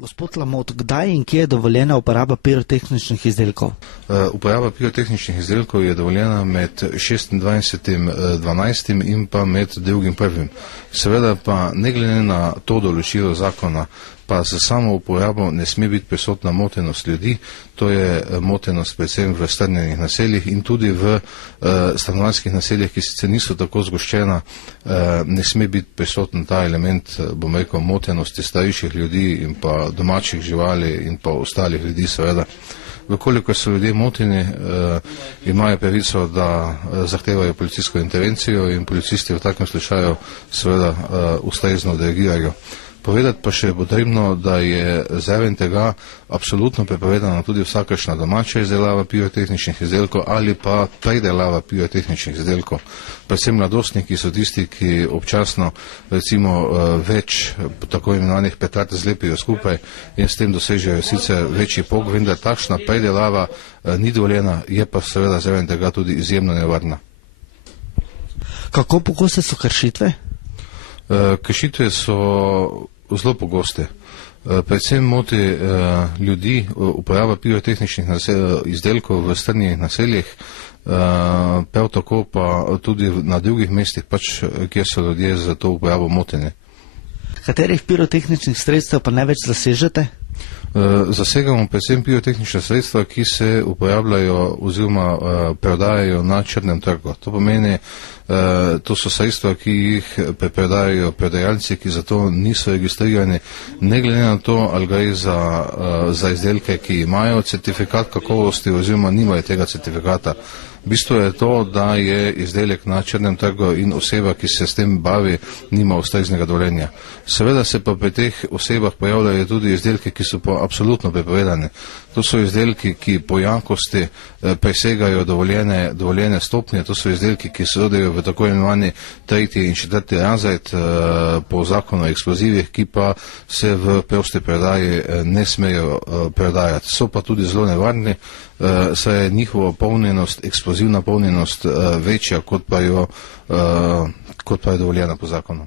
Gospod Lamot, kdaj in kje je dovoljena uporaba pirotehničnih izdelkov? Uporaba pirotehničnih izdelkov je dovoljena med 26.12. in pa med 2.1. Seveda pa ne glede na to določilo zakona, pa za samo uporabo ne sme biti prisotna motenost ljudi, to je motenost predvsem v strnjenih naseljih in tudi v stanovanjskih naseljih, ki sicer niso tako zgoščena, ne sme biti prisoten ta element, bom rekel, motenosti starejših ljudi in pa domačih živali in pa ostalih ljudi seveda. Vkolikor so ljudje moteni, imajo pravico, da zahtevajo policijsko intervencijo in policisti v takem slučaju seveda ustrezno odreagirajo. Povedati pa še je potrebno, da je zraven tega absolutno prepovedana tudi vsakršna domača izdelava pirotehničnih izdelkov ali pa predelava pirotehničnih izdelkov. Predvsem mladostniki so tisti, ki občasno recimo več tako imenovanih petard zlepijo skupaj in s tem dosežejo sicer večji pok, vendar takšna predelava ni dovoljena, je pa seveda zraven tega tudi izjemno nevarna. Kako pogoste so kršitve? Kršitve so zelo pogoste. Predvsem moti ljudi uporaba pirotehničnih izdelkov v strnjenih naseljih, prav tako pa tudi na drugih mestih, kjer so ljudje za to uporabo moteni. Katerih pirotehničnih sredstev pa največ zasežete? Zasegamo predvsem pirotehnična sredstva, ki se uporabljajo oziroma prodajajo na črnem trgu. To pomeni, to so sredstva, ki jih preprodajajo prodajalci, ki zato niso registrirani, ne glede na to, ali gre za izdelke, ki imajo certifikat kakovosti oziroma nimajo tega certifikata. Bistvo je to, da je izdelek na črnem trgu in oseba, ki se s tem bavi, nima ustreznega dovoljenja. Seveda se pa pri teh osebah pojavljajo tudi izdelke, ki so pa absolutno prepovedane. To so izdelki, ki po jakosti presegajo dovoljene stopnje, to so izdelki, ki sodijo v tako imenovani 3. in 4. razred po zakonu o eksplozivih, ki pa se v prosti prodaji ne smejo prodajati. So pa tudi zelo nevarni, saj je njihova polnjenost, eksplozivna polnjenost večja, kot pa je dovoljena po zakonu.